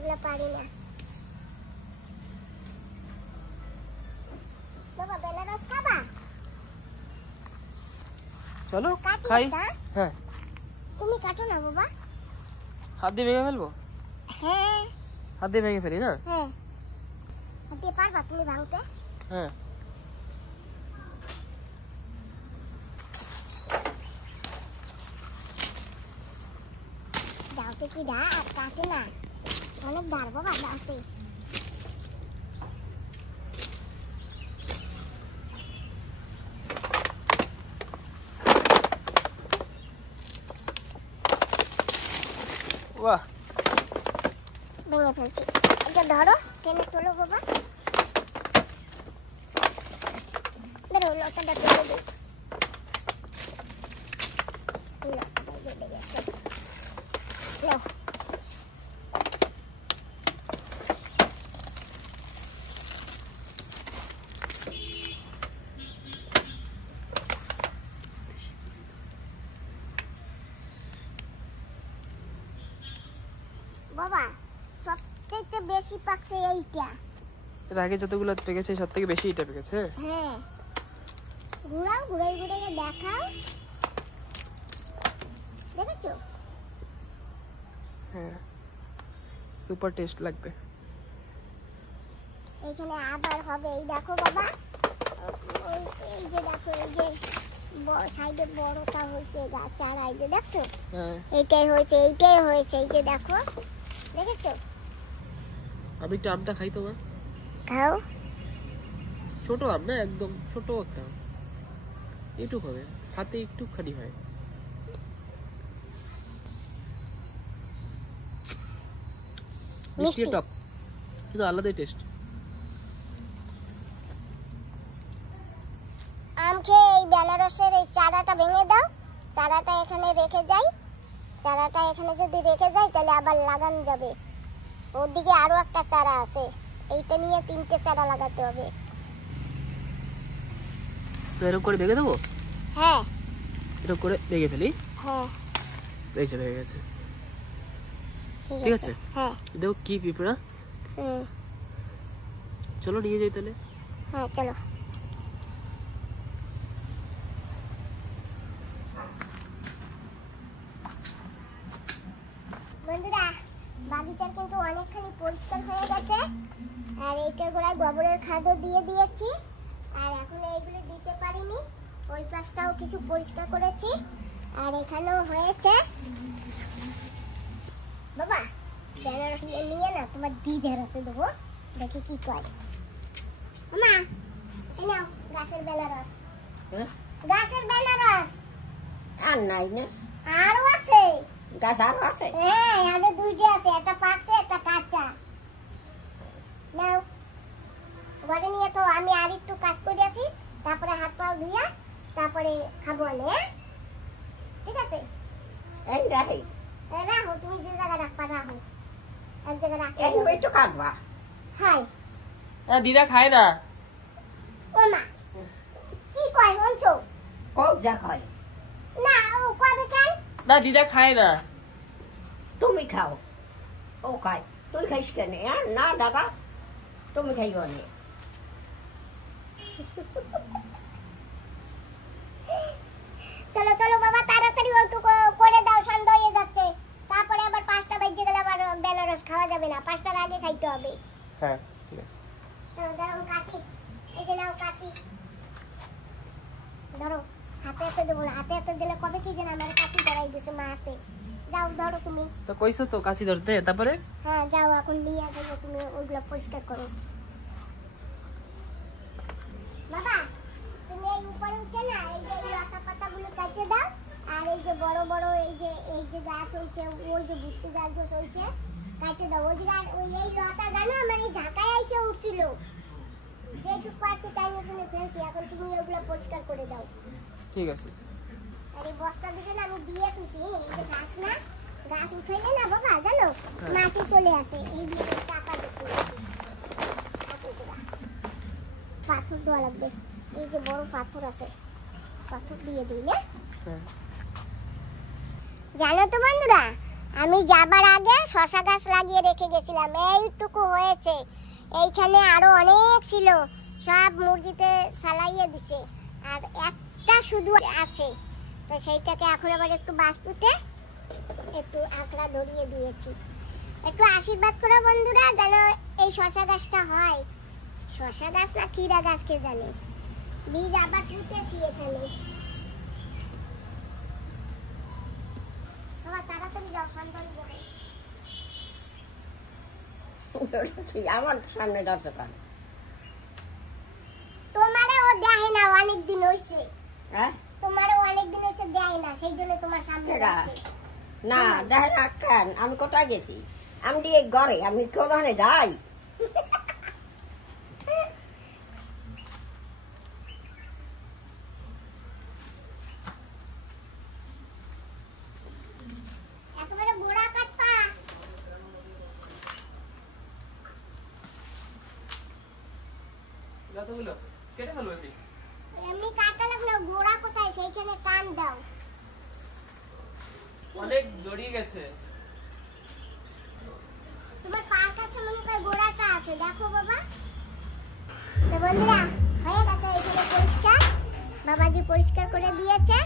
এগুলো পারি না বাবা বেনারস খাবা চলো খাই হ্যাঁ তুমি কাটো না বাবা হাত দিয়ে ভেঙে ফেলবো হ্যাঁ হাত দিয়ে ভেঙে ফেলি না হ্যাঁ হাত দিয়ে পারবা তুমি ভাঙতে হ্যাঁ দাওতে কি দা আর কাটে না অনেক দাঁড় বাবা দাওতে বাহ ভেঙে ফেলছি এটা ধরো টেনে তোলো বাবা ধরো লতাটা তুলে দিই লতাটা জ্বলে গেছে নাও বাবা সবথেকে বেশি পাকছে এইটা এর আগে যতগুলো পেকেছে সব থেকে বেশি এটা পেকেছে হ্যাঁ ঘুরাও ঘুরাই ঘুরাই দেখাও দেখেছো হ্যাঁ সুপার টেস্ট লাগবে এইখানে আবার হবে এই দেখো বাবা এই যে দেখো এই যে সাইডে বড়টা হয়েছে গাছ চারা এই যে দেখছো এইটাই হয়েছে এই যে দেখো দেখেছো আমি একটু আমটা খাই তো মা খাও ছোট আম না একদম ছোট একটা একটু হবে হাতে একটুখানি হয় মিষ্টি টক কিন্তু আলাদাই টেস্ট আম খেয়ে এই বেনারসের এই চারাটা ভেঙে দাও চারাটা এখানে রেখে যাই চারাটা এখানে যদি রেখে যাই তাহলে আবার লাগানো যাবে ওদিকে আরো একটা চারা আছে এইটা নিয়ে 3টে চারা লাগাতে হবে তো এরকম করে ভেঙে দেবো হ্যাঁ এরকম করে ভেঙে ফেলি হ্যাঁ এই যে ভেঙে গেছে ঠিক আছে হ্যাঁ দেখো কি পিঁপড়া চলো নিয়ে যাই তাহলে হ্যাঁ চলো বন্ধুরা বাগিচা কিন্তু অনেকখানি পরিষ্কার হয়ে গেছে আর এইটার গোড়ায় গোবরের খাদও দিয়ে দিয়েছি আর এখন এইগুলো দিতে পারিনি ওই পাশটাও কিছু পরিষ্কার করেছি আর এখানেও হয়েছে বাবা বেনারস নিয়ে না তোমার দিদির হাতে দেবো দেখি কি কয় মা এই নাও গাছের বেনারস গাছের বেনারস আর নাই না আরো আছে গাছ আরো আছে হ্যাঁ আরো 2টা আছে একটা পাকছে একটা কাঁচা নাও ঘরে নিয়ে তো আমি আর একটু কাজ করে আসি তারপরে হাত পা ধুইয়া তারপরে খাবো আমি ঠিক আছে এই রাখি রাখো তুমি যে জায়গায় রাখবা রাখো এক জায়গায় রাখো এই একটু কাটবা হাই দিদা খায় না ও মা কি কয় বলছো কব যা খাই না ও কবে কেন না দিদা খায় না তুমি খাও ও খাই তুই খাইস কেন না দাদা তুমি খাইও না চলো চলো বাবা তাড়াতাড়ি একটু করে দাও সন্ধ্যা হয়ে যাচ্ছে তারপরে আবার 5টা বেজে গেলে আবার বেনারস খাওয়া যাবে না 5টার আগে খাইতে হবে হ্যাঁ ঠিক আছে ধরো কাটি এই যে নাও কাটি ধরো হাতে হাতে দেবো না হাতে হাতে দিলে কবে কি যেন আমার কাটি ধরাই দিছে মা হাতে যাও ধরো তুমি তো কইছো তো কাশি ধরতে তারপরে হ্যাঁ যাও এখন নিয়ে যাবো তুমি ওইগুলো পরিষ্কার করো বাবা তুমি এই উপরে উঠে না এই যে লতা পাতাগুলো কেটে দাও আর এই যে বড় বড় এই যে গাছ হইছে ওই যে ভুট্টি গাছ হইছে কেটে দাও ওই যে ওই এই লতা জানো আমার এই ঝাঁকায় এসে উঠছিল যেটুকু পারছি তাই নিয়ে ফেলছি এখন তুমি ওগুলো পরিষ্কার করে দাও ঠিক আছে আর এই বস্তা দিকে না আমি দিয়ে তুছি এই যে গাছ না গাছ উঠাইলে না বাবা জানো মাটি চলে আসে এই দিয়ে টাকা দিচ্ছি পাথর দেওয়া লাগবে এই যে বড় পাথর আছে পাথর দিয়ে দিই না জানো তো বন্ধুরা আমি যাবার আগে শশা গাছ লাগিয়ে রেখে গেছিলাম, এইটুকু হয়েছে। এইখানে আরো অনেক ছিল, সব মুরগিতে সালাইয়ে দিছে, আর একটা শুধু আছে। তো সেইটাকে এখন আবার একটু বাঁশ পুঁতে একটু আঁকড়া ধরিয়ে দিয়েছি। একটু আশীর্বাদ করো বন্ধুরা, যেন এই শশা গাছটা হয়। শশা গাছ না ক্ষীরা গাছ কে জানে। বীজ আবার পুঁতেছি এখানে। বাবা তাড়াতাড়ি যাও, সন্তান যাবে। আমার সামনে দর্শক তোমারে ও দেখে না, অনেকদিন হইছে। হ্যাঁ তোমারও অনেকদিন হইছে দেখে না, সেই জন্য তোমার সামনে এরা। যাচ্ছে। না দেখেন আখ্যান আমি কোথায় গেছি? আমি এই ঘরে, আমি কোথায় যাই? একেবারে গোড়া কাটপা। যতগুলো কেটে ফেলবো এমনি। এমনি কাটা লাগলো, গোড়া কোথায় সেইখানে টান দাও। অনেক জড়িয়ে গেছে। তোমার পার কাছে মনে হয় গোড়াটা আছে, দেখো বাবা। তো বন্ধুরা হয়ে গেছে এখানে পরিষ্কার, বাবাজি পরিষ্কার করে দিয়েছে।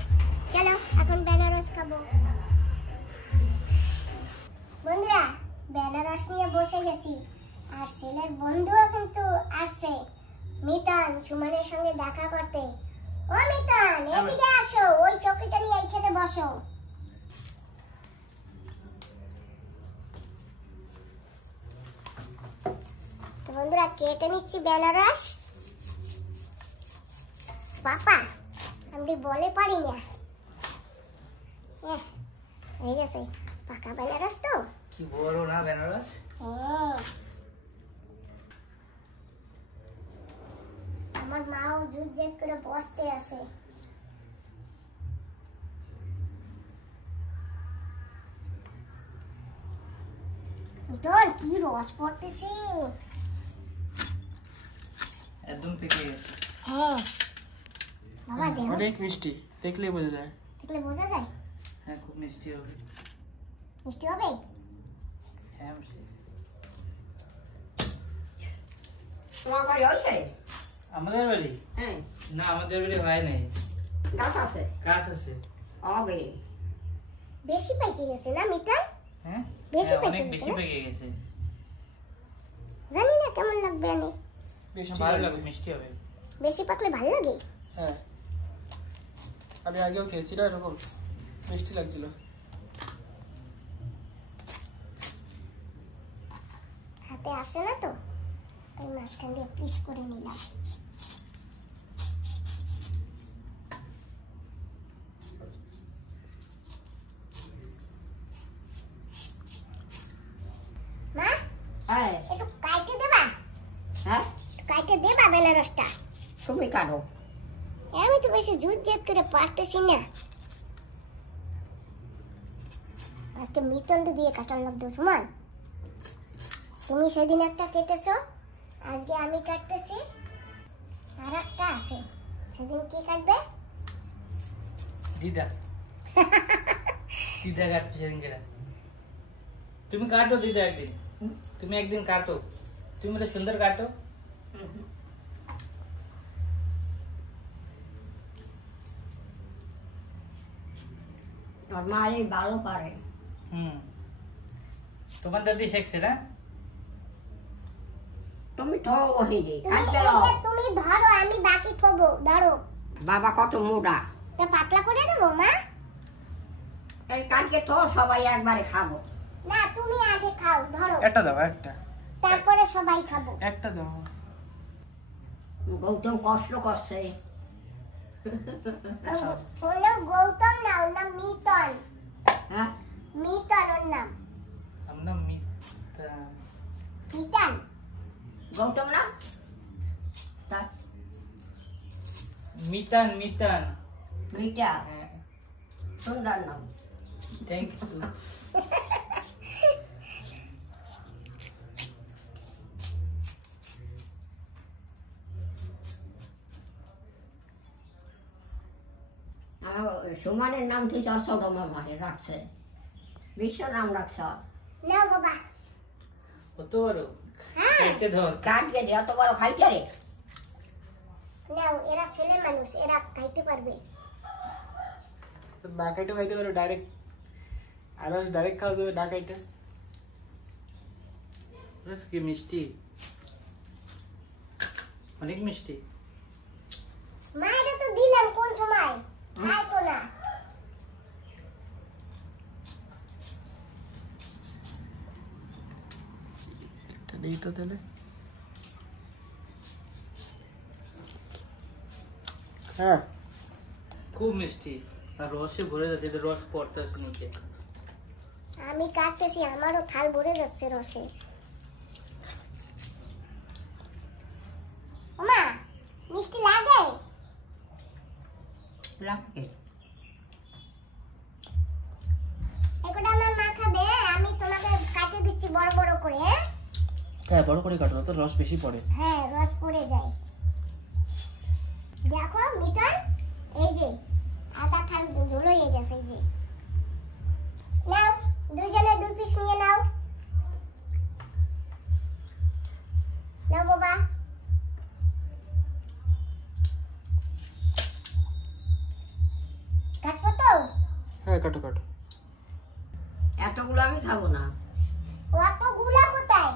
চলো এখন বেনারস খাবো। বন্ধুরা বেনারস নিয়ে বসে গেছি, আর ছেলের বন্ধুও কিন্তু আসছে, মিতান, সুমনের সঙ্গে দেখা করতে। ও মিতান, এদিকে আসো, ওই চৌকিটা নিয়ে এইখানে বসো। তো বন্ধুরা কেটে নিচ্ছি বেনারস। বাবা আমি বলে পারি না, হয়ে গেছে পাকা বেনারস তো। কি বড় না বেনারস। হ্যাঁ, আমার মাও জুট জেট করে বসতে আছে। তোর কি রস পড়তেছে। একদম পেকে গেছে। হ্যাঁ বাবা দেখো, অনেক মিষ্টি, দেখলেই বোঝা যায়। দেখলে বোঝা যায় হ্যাঁ খুব মিষ্টি হবে। মিষ্টি হবে। হ্যাঁ মিষ্টি। তোমার বাড়ি হয়েছে? আমাদের বাড়ি হ্যাঁ না, আমাদের বাড়ি হয় নাই। গাছ আছে? গাছ আছে। হবে। বেশি পেকে গেছে না মিতান? হ্যাঁ বেশি হ্যাঁ, পেকে অনেক গেছে বেশি না? পেকে গেছে। জানি না কেমন লাগবে, আমি বেশ ভালো লাগে, মিষ্টি হবে। বেশি পাকলে ভালো লাগে। হ্যাঁ আমি আগেও খেয়েছি না এরকম, মিষ্টি লাগছিল। হাতে আসে না তো, তাই মাঝখান দিয়ে পিস করে নিলাম। মা হ্যাঁ একটু কাইটে দেবা, হ্যাঁ কাইটে দেবা বেনারসটা। তুমি কাটো। আমি তো বেশি জুট জেট করে পারতেছি না। আজকে মিতন্ড দিয়ে কাটার লাগবে সুমন। তুমি সেদিন একটা কেটেছো, আজকে আমি কাটতেছি, আর একটা আছে। সেদিন কি কাটবে? দিদা দিদা কাটবে সেদিন কেটে। তুমি কাটো দিদা একদিন, তুমি একদিন কাটো, তুমি এটা সুন্দর কাটো। আর মা এই ভালো পারে। তোমার দাদি শেখছে না? তুমি তো ওই দে তুমি কাটতে এইটা দাও। তুমি ধরো, আমি বাকি থবো, ধরো। বাবা কত মোটা, তা পাতলা করে দেবো মা? এই কাটকে তো সবাই একবারে খাবো। না তুমি আগে খাও, ধরো, একটা দাও, একটা তারপরে সবাই খাবো। একটা দাও। গৌতম কষ্ট করছে। ওর নাম গৌতম না, ওর নাম মিতন। হ্যাঁ মিতন ওর নাম। আমরা মিতা মিতন। গৌতম না তা মিতান মিতান। মিটা সুন্দর নাম। Thank you. সুমানের নাম তুই ছোট মামারে রাখছে। বিশ্ব নাম রাখছ নাও বাবা। কত বড় হ্যাঁ খাইতে ধর। কাটকে দিয়ে অত বড় খাইতে রে। নাও, এরা ছেলে মানুষ, এরা খাইতে পারবে। ডাকাইটা খাইতে পারো ডাইরেক্ট, আর ডাইরেক্ট খাওয়া যাবে ডাকাইটা। বেশ কি মিষ্টি, অনেক মিষ্টি। মা এটা তো দিলাম কোন সময়, খাই তো না। এটা নেই তো তাহলে। হ্যাঁ খুব মিষ্টি, আর রসে ভরে যাচ্ছে, এদের রস পড়তেছে নিচে। আমি কাটতেছি, আমারও থাল ভরে যাচ্ছে রসে। ওমা মিষ্টি লাগে? লাগে। এগুলো আমার মা খাবে, আমি তোমাকে কাটে দিচ্ছি বড় বড় করে। হ্যাঁ বড় করে কাটো, তো রস বেশি পড়ে। হ্যাঁ রস পড়ে যায়। দেখো মিঠন, এই যে আটা থাল ঝোল হয়ে গেছে। এই যে নাও, দুইজনে 2 পিস নিয়ে নাও। নাও বাবা। কাটবো তো? হ্যাঁ কাটো কাটো। এতগুলো আমি খাবো না। অতগুলা কোথায়?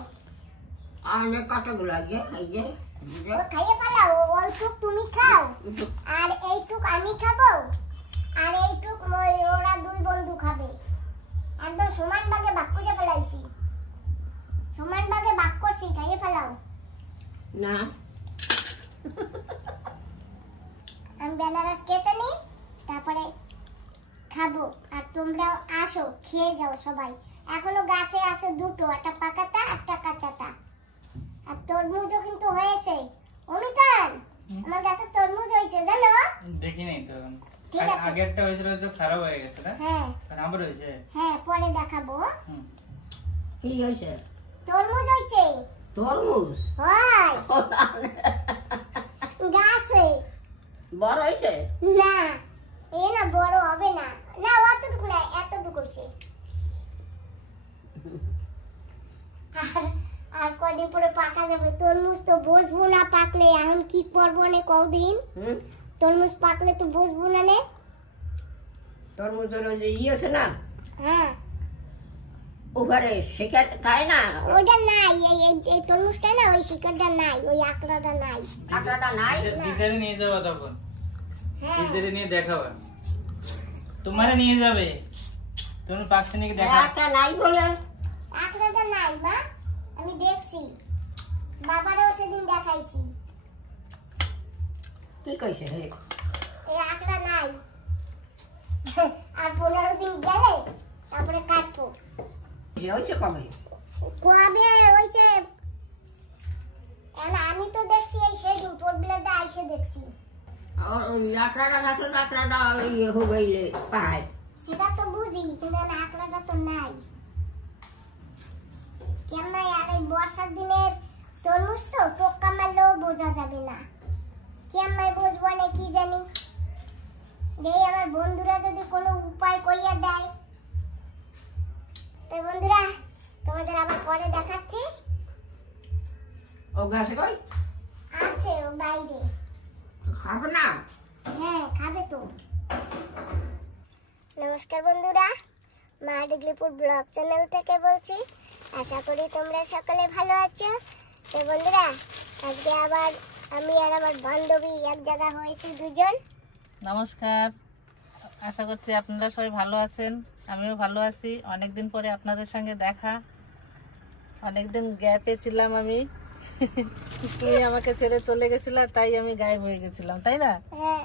অনেক কতগুলো আছে, এই যে ও খাইয়ে ফেলাও, ওইটুক তুমি খাও, আর এইটুক আমি খাবো, আর এইটুক ওরা 2 বন্ধু খাবে। একদম সমান ভাগে ভাগ করে ফেলাইছি, সমান ভাগে ভাগ করছি, খাইয়ে ফেলাও। না আমি বেনারস কেটে নিই, তারপরে খাবো, আর তোমরা আসো খেয়ে যাও সবাই। এখনো গাছে আছে 2টো, একটা পাকাটা একটা কাঁচাটা, আর তরমুজও কিন্তু হয়েছে। অমিতান, আমার গাছে তরমুজ হয়েছে জানো? দেখি নাই তো এখন। ঠিক আছে। আগেরটা হয়েছিল তো খারাপ হয়ে গেছে না? হ্যাঁ আবার হয়েছে। হ্যাঁ পরে দেখাবো। হুম। কি হয়েছে? তরমুজ হয়েছে। তরমুজ হয় গাছে। বড় হয়েছে? না এ না বড় হবে না, না অতটুকু না, এতটুকু হয়েছে। আর কদিন পরে পাকা যাবে। তরমুজ তো বসবো না পাকলে, এখন কি করবো না কদিন। তরমুজ পাকলে তো বসবো না নে। তরমুজের ওই যে ইয়ে আছে না, হ্যাঁ ওভারে শিকার খায় না, ওইটা নাই, এই তরমুজটা না, ওই শিকারটা নাই, ওই আকড়াটা নাই। টাকাটা নাই। দিদারে নিয়ে যাবা তখন, হ্যাঁ দিদারে নিয়ে দেখাবা। তোমারে নিয়ে যাবে, তুমি পাকছে নাকি দেখা। একটা নাই বলে আকড়াটা নাই মা, আমি দেখছি, বাবারও সেদিন দেখাইছি। কি কইছে? এই আকড়া নাই, আর 15 দিন গেলে তারপরে কাটবো। হয়েছে কবে? কবে হয়েছে আমি তো দেখছি, এই সেদিন তোর বিলাতে আইসে দেখছি। ওই লাকড়াটা থাকলে লাকড়াটা ইয়ে হবে পাহাড়। সেটা তো বুঝি, কিন্তু আমি আকড়াটা তো নাই কেমন। আর এই বর্ষার দিনের তরমুজ তো পোকা মারলেও বোঝা যাবে না, কেমন বুঝবো না কি জানি। দেখি আমার বন্ধুরা যদি কোনো উপায় করিয়া দেয়। তো বন্ধুরা তোমাদের আবার পরে দেখাচ্ছি। ও গাছে কই আছে ও বাইরে। খাবে না? হ্যাঁ খাবে তো। নমস্কার বন্ধুরা, মা ডিগলিপুর ব্লগ চ্যানেল থেকে বলছি। আশা করি তোমরা সকলে ভালো আছো। তো বন্ধুরা আজকে আবার আমি আর আমার বান্ধবী এক জায়গা হয়েছি 2জন। নমস্কার, আশা করছি আপনারা সবাই ভালো আছেন, আমিও ভালো আছি। অনেকদিন পরে আপনাদের সঙ্গে দেখা, অনেকদিন গ্যাপে ছিলাম আমি। তুমি আমাকে ছেড়ে চলে গেছিলা, তাই আমি গায়েব হয়ে গেছিলাম, তাই না? হ্যাঁ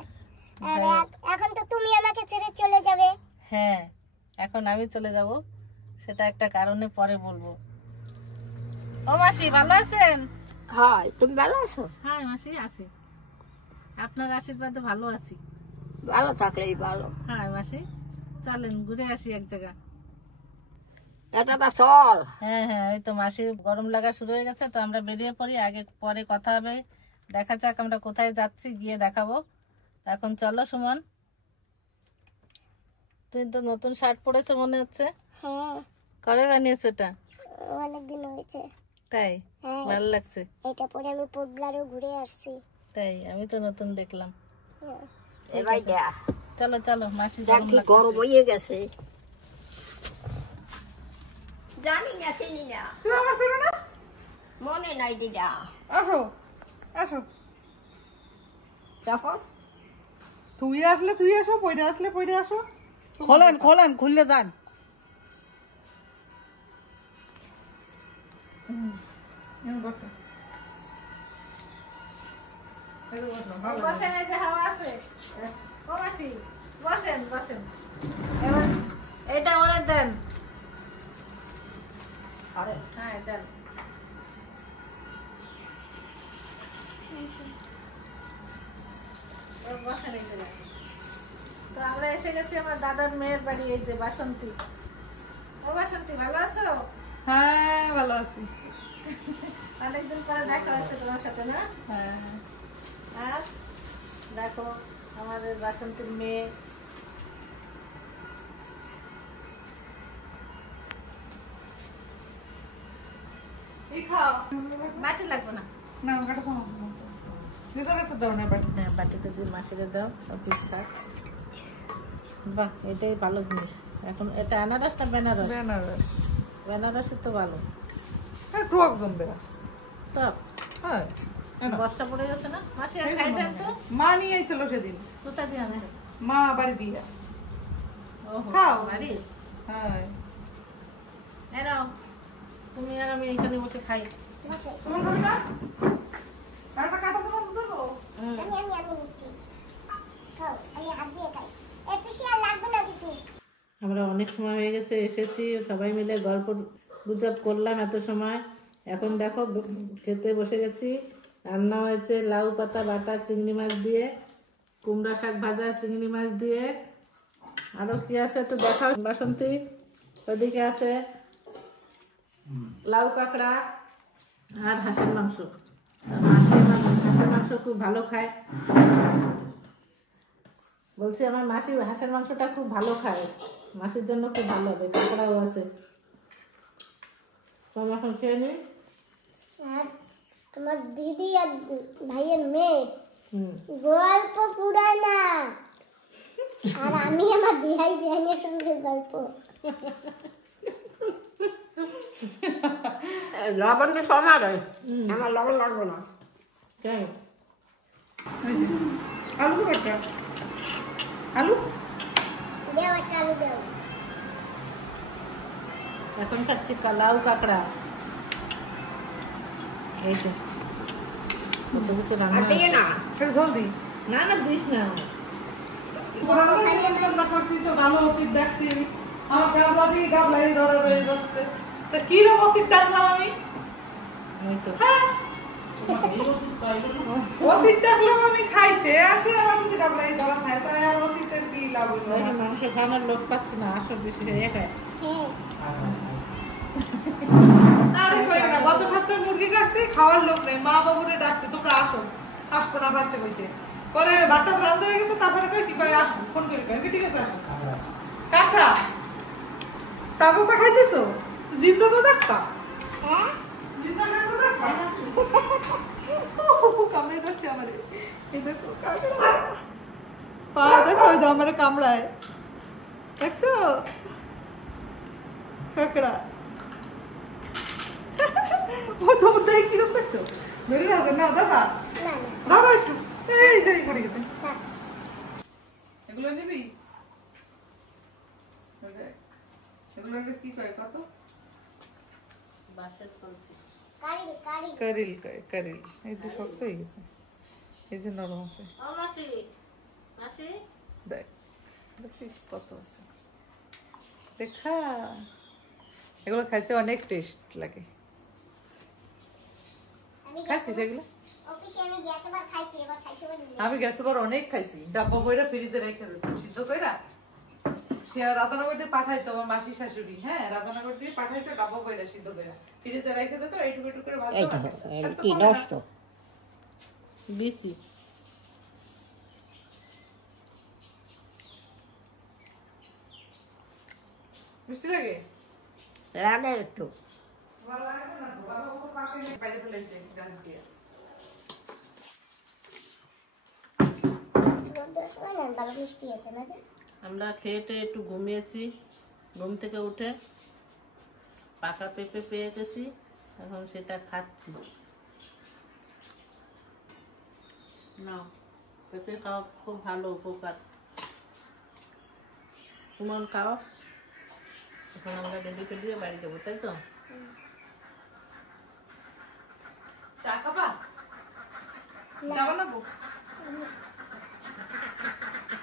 আর এখন তো তুমি আমাকে ছেড়ে চলে যাবে। হ্যাঁ, এখন আমি চলে যাব, সেটা একটা কারণে পরে বলবো। ও মাসি ভালো আছেন? হয়, তুমি ভালো আছো? হ্যাঁ মাসি আছি, আপনার আশীর্বাদে ভালো আছি। ভালো থাকলেই ভালো। হ্যাঁ মাসি, চলেন ঘুরে আসি এক জায়গা। এটা বা চল। হ্যাঁ হ্যাঁ, এই তো মাসি গরম লাগা শুরু হয়ে গেছে, তো আমরা বেরিয়ে পড়ি। আগে পরে কথা হবে, দেখা যাক আমরা কোথায় যাচ্ছি, গিয়ে দেখাবো। এখন চলো সুমন, তুই তো নতুন শার্ট পরেছো মনে হচ্ছে। হ্যাঁ কবে বানিয়েছো এটা? অনেকদিন হয়েছে। তাই? হ্যাঁ ভালো লাগছে? এটা পরে আমি পোবলারও ঘুরে আসছি। তাই? আমি তো নতুন দেখলাম। হ্যাঁ। এবার দেয়া চলো চলো, মাসি দেখ গরম কি লাগছে। গরম হয়ে গেছে। জানি না, চিনি না, তুমি আমার ছেলে না? মনে নাই দিদা। আসো আসো, তখন তুই আসলে তুই আসো, পয়ডা আসলে পয়ডা আসো। খোলেন খোলেন, খুললে যান। বসেন, এই যে হাওয়া আছে। ও মাসি, বসেন বসেন। এবার এটা ওরে দেন। আরে হ্যাঁ দেন। এবার বসেন এই জায়গায়। তো আমরা এসে গেছি আমার দাদার মেয়ের বাড়ি, এই যে বাসন্তী। ও বাসন্তী, ভালো আছো? হ্যাঁ ভালো আছি। অনেকদিন পরে দেখা হচ্ছে তোমার সাথে, না? হ্যাঁ আর দেখো আমাদের বাসন্তীর মেয়ে। এই খাও বাটি লাগবে না। না, কাটা খাও দিদার একটা দাও না বাড়ি। হ্যাঁ, বাটিতে দিয়ে মাসিরে দাও, অফিস থাক। বাহ, এটাই ভালো জিনিস। এখন এটা আনারসটা বেনারস? বেনারস। বেনারসই তো ভালো। হ্যাঁ টক জমবে। টক? হ্যাঁ বর্ষা পড়ে গেছে না মাসি? আর খাই দেন তো। মা নিয়ে আইছিল সেদিন, কোথা দিয়ে আনছে? মা বাড়ি দিয়ে। ওহো, খাও। বাড়ি? হ্যাঁ এই নাও, তুমি আর আমি এখানে বসে খাই। তোমার খাবে না? কাটা কাটা তোমার দেবো। আমি নিচ্ছি। খাও, আমি হাত দিয়ে খাই। এই পিসি আর লাগবে না কিছু। আমরা অনেক সময় হয়ে গেছে এসেছি, সবাই মিলে গল্প গুজব করলাম এত সময়। এখন দেখো খেতে বসে গেছি। রান্না হয়েছে লাউ পাতা বাটা চিংড়ি মাছ দিয়ে, কুমড়া শাক ভাজা চিংড়ি মাছ দিয়ে, আরো কি আছে একটু দেখাও বাসন্তী। ওদিকে আছে লাউ কাঁকড়া আর হাঁসের মাংস। হাঁসের মাংস খুব ভালো খায়। বলছি আমার মাসি হাঁসের মাংসটা খুব ভালো খায়, মাসির জন্য খুব ভালো হবে। কাঁকড়াও আছে, তো এখন খেয়ে নিই। আর তোমার দিদি আর ভাইয়ের মেয়ে হুম, গল্প পুরায় না, আর আমি আমার বিহাই বিহাইনের সঙ্গে গল্প। লবণ তো শোনা রে, আমার লবণ লাগবে না। চাই এই যে, আলু তো একটা আলু। দেও একটা আলু দেও। এখন খাচ্ছি লাউ কাঁকড়া। এই যে কত কিছু রান্না আর দিয়ে আছে। না, সেটা ঝোল দিই। না না দিস না। রান্না করছি তো ভালো অতীত দেখছি আমি। আমার গাবলা দিয়ে গাবলাই ধরে রয়ে যাচ্ছে। তা কি রকম অতীত ডাকলাম আমি? এই তো অতীত ডাকলাম আমি খাইতে, আসে আমার যদি গাবলাই ধরা খায় তাই আর অতীতের কি লাভ হইল? ওই মাংস খাওয়ানোর লোক পাচ্ছি না, আসো বেশি একাই। হ্যাঁ আরে কই না, গত সপ্তাহে মুরগি কাটছি, খাওয়ার লোক নেই, মা বাবুরে ডাকছে তোমরা আসো, আসবো না ফার্স্টে কইছে। পরে ভাতটা রান্না হয়ে গেছে, তারপরে কই কি কয় আসো, ফোন করে কয় ঠিক আছে আসো। কাকড়া তাজা তো খাইতেছো, জিন্দা তো দেখতা। হ্যাঁ জিন্দা কাকড়া দেখতা। কামড়ে যাচ্ছে আমারে, এই দেখো কাকড়া পা দেখো, ওই তো আমারে কামড়ায়, দেখছো কাকড়া। ও তো ওটাই কিরম দেখছো, ধরে রাখো না দাদা, না না ধরো একটু, এই যে পড়ে গেছে। না এগুলো নিবি? এগুলো কি কয় কত? বাসে চলছি। কারি কারি কারিল কয়, কারিল। এই তো শক্ত হয়ে গেছে, এই যে নরম আছে। ও মাসি, মাসি দেখ দেখিস কত আছে দেখা। এগুলো খাইতে অনেক টেস্ট লাগে। আমি খাইছিস এগুলো? অফিসে আমি গ্যাস আবার খাইছি, এবার খাইছি বলে আমি গেছে বার অনেক খাইছি, ডাব্বা কইরা ফ্রিজে রেখে দিত সিদ্ধ কইরা। সে রাধানগর দিয়ে পাঠাইতো আমার মাসি শাশুড়ি, হ্যাঁ রাধানগর দিয়ে পাঠাইতো ডাব্বা কইরা সিদ্ধ কইরা ফ্রিজে রেখে দিত, এইটুকু এইটুকু করে ভাজতো। এইটা আর তো কি কোনো না। নষ্ট। বিচি। মিষ্টি লাগে? লাগে একটু। ভালো মিষ্টি আছে না? আমরা খেয়ে একটু ঘুমিয়েছি, ঘুম থেকে উঠে পাকা পেঁপে পেয়ে গেছি, এখন সেটা খাচ্ছি। না, পেঁপে খাওয়া খুব ভালো, উপকার। সুমন খাও। এখন আমরা রেডি ফেডিয়ে বাড়ি যাবো, তাই তো? চা খাবা? যাবা না?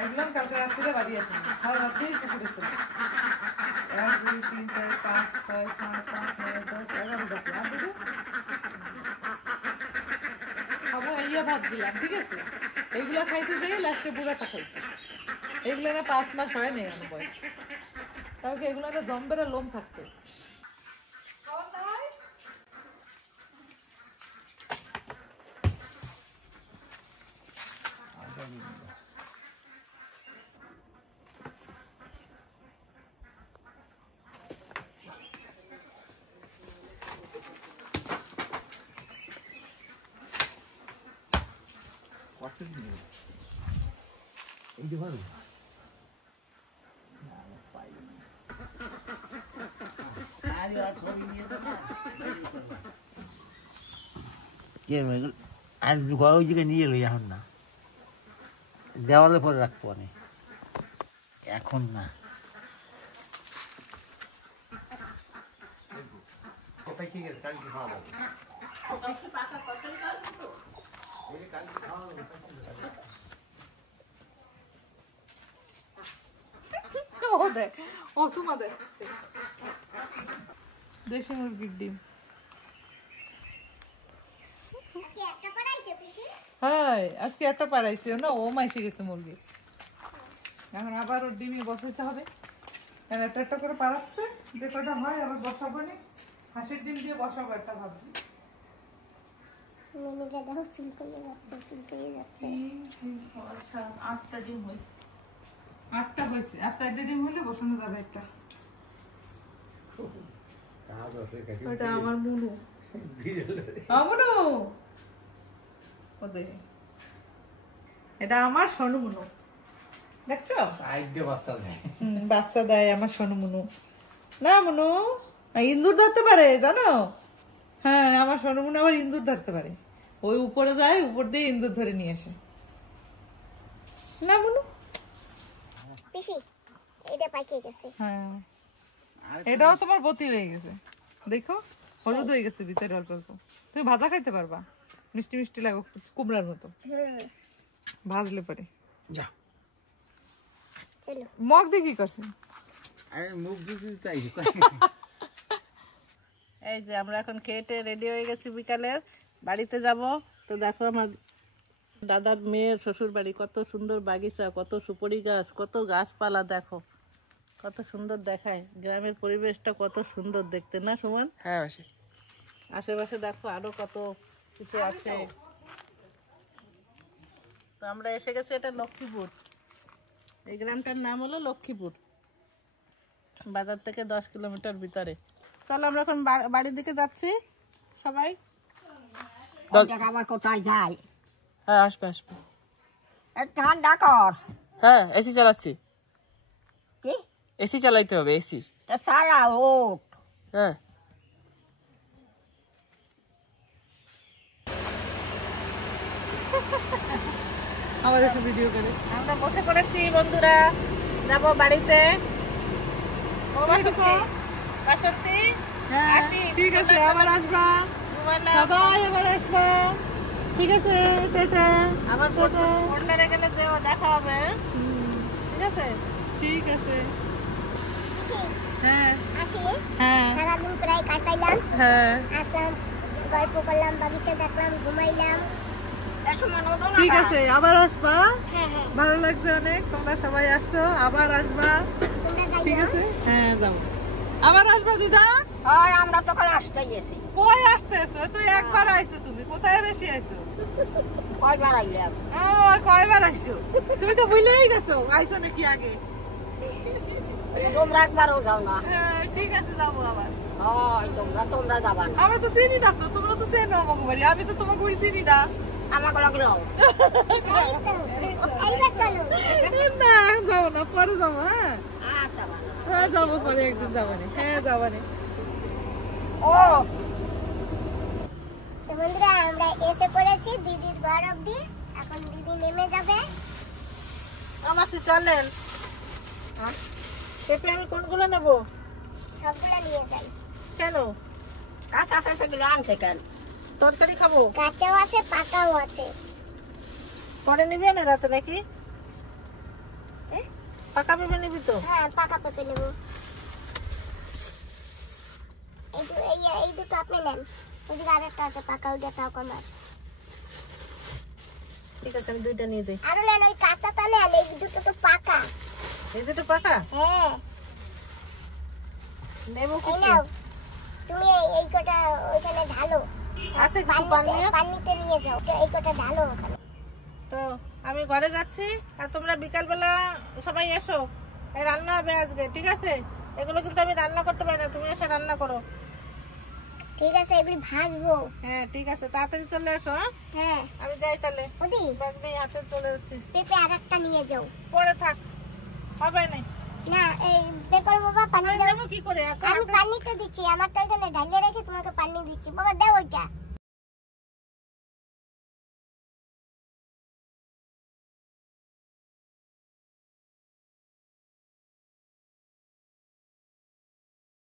একদম কালকে রাত্রিরে বাড়ি আসেন, কাল রাত্রেই পুকুরে ছিল। 1 2 3 4 5 6 7 8 9 10 11 বাজে। আর দিদি খাবো ইয়া ভাত দিলাম, ঠিক আছে? এইগুলা খাইতে যাই লাস্টে বুড়াটা খাইছে। এগুলো না 5 মাস হয় নাই আমার বয়স, কালকে এগুলো না জম্বেরা লোম থাকতো। আর ওই জায়গায় নিয়ে এলো এখন না, দেওয়ালে পরে রাখবো না, এখন না। ও দেখ, ও সুমা দেখ, দেশি মুরগির ডিম। আজকে একটা পড়াইছে পিসি? হ্যাঁ, আজকে একটা পাড়াইছে না, ও মাইসে গেছে মুরগি। এখন আবার ওর ডিমে বসাইতে হবে। একটা একটা করে পাড়াচ্ছে, যে কটা হয় আবার বসাবো নি। হাঁসের ডিম দিয়ে বসাবো একটা ভাবছি। মমিটা দেখো চুলকইয়ে যাচ্ছে, চুলকইয়ে যাচ্ছে। 3 4 7 8টা ডিম হয়েছে। 8টা হয়েছে, আর 4টা ডিম হলে বসানো যাবে একটা। ওটা আমার মুনু। মুনু, ও দেখে, এটা আমার সোনু মুনু, দেখছো? বাচ্চা দেয় আমার সোনু মুনু। না মুনু ইন্দুর ধরতে পারে, জানো? হ্যাঁ, আমার সোনু মুনু আবার ইন্দুর ধরতে পারে। ওই উপরে যায়, উপর দিয়ে ইন্দুর ধরে নিয়ে আসে। না মুনু, পিসি এটা পাকিয়ে গেছে। হ্যাঁ, এটাও তোমার বতি হয়ে গেছে, দেখো হলুদ হয়ে গেছে ভিতরে অল্প অল্প। তুমি ভাজা খাইতে পারবা, মিষ্টি মিষ্টি লাগো, কুমড়ার মতো ভাজলে পরে। যা চলো মগ দিয়ে কি করছে? মুখ দিতে চাই। এই যে আমরা এখন খেয়ে রেডি হয়ে গেছি, বিকালের বাড়িতে যাব। তো দেখো আমার দাদার মেয়ের শ্বশুর বাড়ি, কত সুন্দর বাগিচা, কত সুপারি গাছ, কত গাছপালা, দেখো কত সুন্দর দেখায়। গ্রামের পরিবেশটা কত সুন্দর দেখতে, না সুমন? হ্যাঁ, আশেপাশে দেখো আরো কত কিছু আছে। তো আমরা এসে গেছি, এটা লক্ষ্মীপুর। এই গ্রামটার নাম হলো লক্ষ্মীপুর, বাজার থেকে 10 কিলোমিটার ভিতরে। চলো আমরা এখন বাড়ির দিকে যাচ্ছি সবাই। আবার কোথায় যায়? হ্যাঁ, আসবে আসবে। ঠান্ডা কর। হ্যাঁ, এসি চালাচ্ছি। কি? এসি চালাইতে হবে, এসি। তা সারা ওঠ। হ্যাঁ, আবার একটু ভিডিও করে। আমরা বসে পড়েছি বন্ধুরা, যাব বাড়িতে। বাসন্তী, হ্যাঁ, আসি। ঠিক আছে, আবার আসবা ঘুমালাম। সবাই, আবার আসবা, ঠিক আছে? টাটা। আবার পড়লারে গেলে যেও, দেখা হবে। ঠিক আছে, ঠিক আছে। পিসি হ্যাঁ আসি, হ্যাঁ সারাদিন প্রায় কাটাইলাম, হ্যাঁ, আসলাম, গল্প করলাম, বাগিচা দেখলাম, ঘুমাইলাম। ঠিক আছে, আবার আসবা। হ্যাঁ হ্যাঁ, ভালো লাগছে অনেক, তোমরা সবাই আসছো, আবার আসবা, তোমরা যাই ঠিক আছে? হ্যাঁ, যাবো, আবার আসবা দিদা। হয় আমরা তখন আসতে গেছি। কই আসতেছো? তুই একবার আইছো, তুমি কোথায় বেশি আইছো? কয়বার আইলাম? ও, কয়বার আইছো? তুমি তো ভুলেই গেছো আইছো নাকি আগে। তোমরা একবারও যাও না। হ্যাঁ, ঠিক আছে, যাবো আবার। হয় তোমরা যাবা না আমরা তো চিনি না তো, তোমরা তো চেনো আমাকে বাড়ি, আমি তো তোমাকে বাড়ি চিনি না। আমাকে লাগলো এইবার চলো। না এখন যাবো না, পরে যাবো। হ্যাঁ আচ্ছা বাবা। হ্যাঁ যাবো, পরে একদিন যাবানি। হ্যাঁ যাবানি। ও তো বন্ধুরা আমরা এসে পড়েছি দিদির ঘর অব্দি। এখন দিদি নেমে যাবে। আমার সে চলেন। পেঁপে আমি কোনগুলো নেবো? সবগুলো নিয়ে যাই। কেন? কাঁচা পেঁপে গুলো আনছে কেন? তরকারি খাবো? কাঁচাও আছে পাকাও আছে। পরে নিবি না রাতে নাকি? পাকা পেঁপে নিবি তো? হ্যাঁ পাকা পেঁপে নেবো। এই দুটো আপনি নেন। ওদিকে আরেকটা আছে পাকা, ওইটা তাও কমার। ঠিক আছে আমি দুইটা নিয়ে দিই। আরো নেন, ওই কাঁচাটা নেন, এই দুটো তো পাকা। এই দুটো পাকা হ্যাঁ নেবো এই কিছু? নাও, তুমি এই কটা ওইখানে ঢালো। আছে কিছু পানিও? পানিতে নিয়ে যাও, এই কটা ঢালো ওখানে। তো আমি ঘরে যাচ্ছি, আর তোমরা বিকালবেলা সবাই এসো। এই রান্না হবে আজকে, ঠিক আছে? এগুলো কিন্তু আমি রান্না করতে পারি না, তুমি এসে রান্না করো। ঠিক আছে, এগুলি ভাজবো। হ্যাঁ ঠিক আছে, তাড়াতাড়ি চলে এসো। হ্যাঁ হ্যাঁ আমি যাই তাহলে, ওদি ব্যাগ নিয়ে হাতে চলে যাচ্ছি। পেঁপে আরেকটা নিয়ে যাও। পরে থাক, হবে না। না এই বের করো বাবা, পানি দাও। নেবো কি করে? এত আমি হাতে- পানিতে দিচ্ছি, আমার তো এখানে ঢালিয়ে রেখে তোমাকে পানি দিচ্ছি। বাবা দাও ওইটা।